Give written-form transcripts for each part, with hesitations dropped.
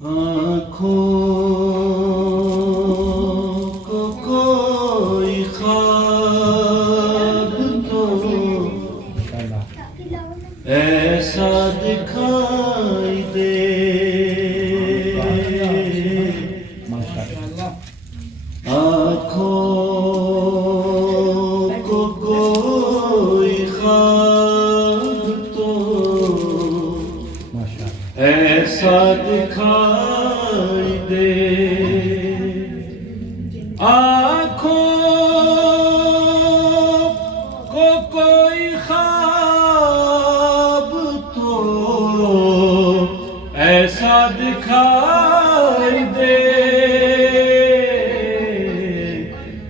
آنکھوں کو کوئی خواب تو ایسا دکھائی دے، آنکھوں کو کوئی خواب تو ایسا دکھائی دے، آنکھوں کو کوئی خواب تو ایسا دکھائی دے،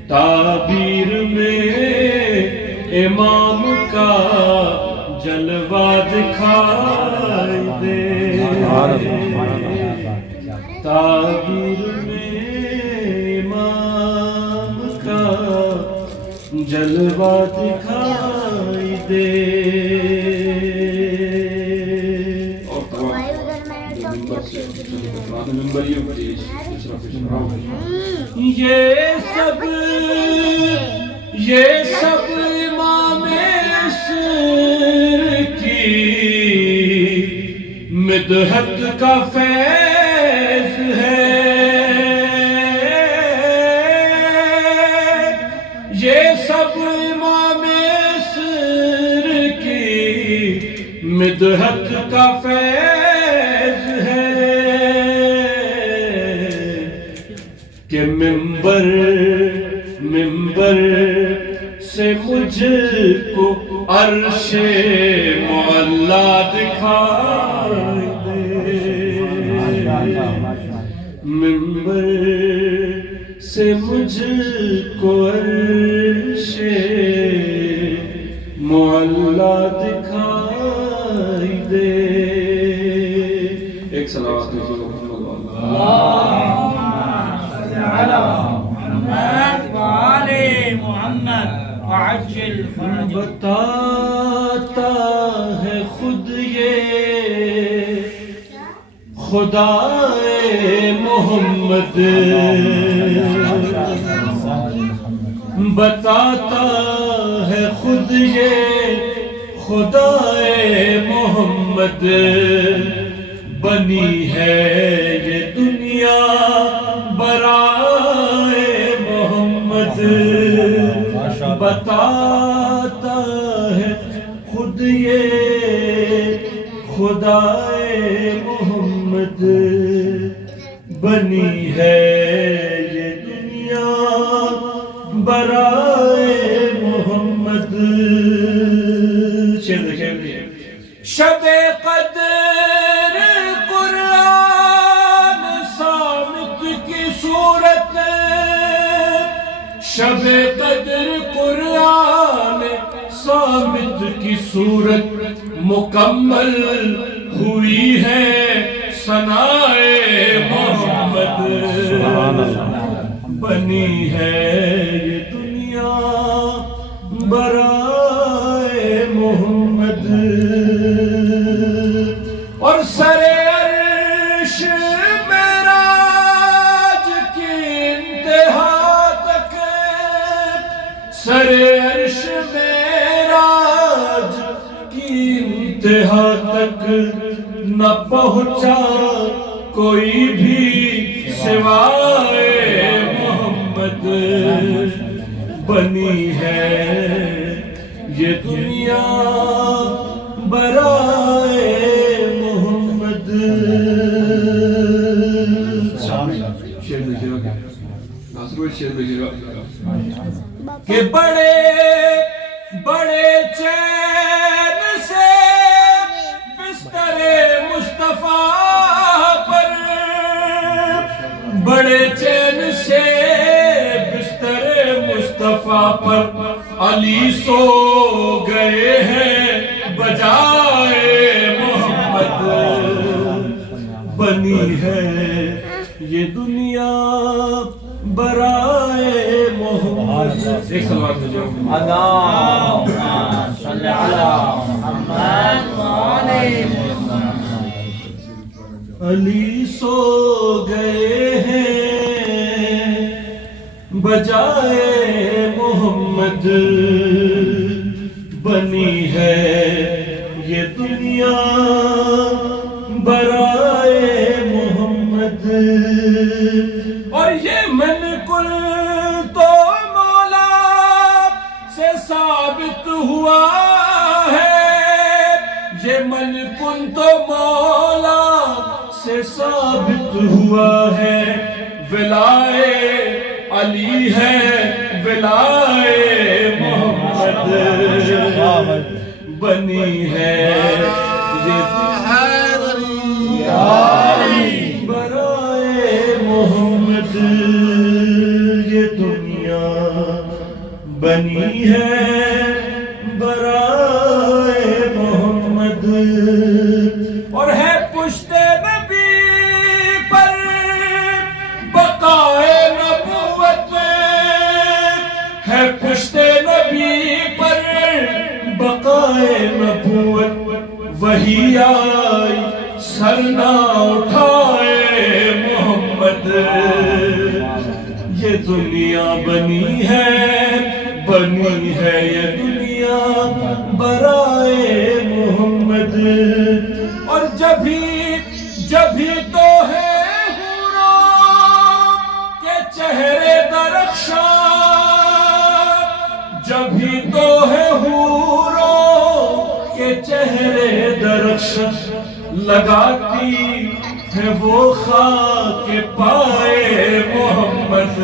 تعبیر میں امام کا جلوہ دکھائی دے، تعبیر میں امام کا جلوہ دکھائی دے۔ یہ سب امام مصر کی مدحت کا فیض ہے، یہ سب امام مصر کی مدحت کا فیض ہے، کہ ممبر سے مجھ کو عرش معلا دکھائی دے، ممبر سے مجھ کو عرش معلا دکھائی دے۔ ایک صلوات بتاتا ہے خود یہ خدائے محمد، بتاتا ہے خود یہ خدائے محمد، بنی ہے یہ دنیا برائے محمد، بتاتا ہے خود یہ خدائے محمد، بنی ہے یہ دنیا برائے محمد۔ شب قدر قرآن صامت کی صورت، شب قدر قرآن صامت کی صورت مکمل ہوئی ہے ثنائے محمد، بنی ہے یہ دنیا برائے محمد، اور سر عرش معراج کی انتہا تک، سر عرش معراج کی انتہا تک نہ پہنچا کوئی بھی سوائے محمد، بنی ہے یہ دنیا برائے محمد۔ کہ بڑے بڑے چین سے بستر مصطفیٰ پر، بڑے چین سے بستر مصطفیٰ پر علی سو گئے ہیں بجائے محمد، بنی ہے یہ دنیا برائے محمد۔ ایک صلوات بھیجو، اللہم صلی علی محمد وآلہ محمد۔ علی سو گئے ہیں بجائے محمد، بنی ہے یہ دنیا برائے محمد، اور یہ من کل تو مولا سے ثابت ہوا ہے، یہ من کن تو مولا سے ثابت ہوا ہے، ولائے علی ہے ولائے محمد، بنی ہے یہ برائے محمد، یہ دنیا بنی ہے برائے محمد، اور ہے پشت نبی پر بقائے نبوت، ہے پشت نبی پر بقائے نبوت، وہی آئی سر نہ اٹھائے محمد، یہ دنیا بنی ہے یہ دنیا برائے محمد، اور جبھی تو ہے حوروں کے چہرے درخشاں، جبھی تو ہے حوروں کے چہرے درخشاں، لگاتی ہے وہ خاک پائے محمد،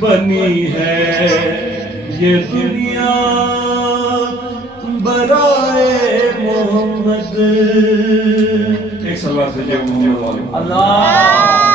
بنی ہے یہ دنیا برائے محمد، ایک صلوات بھیجئے محمد اللہ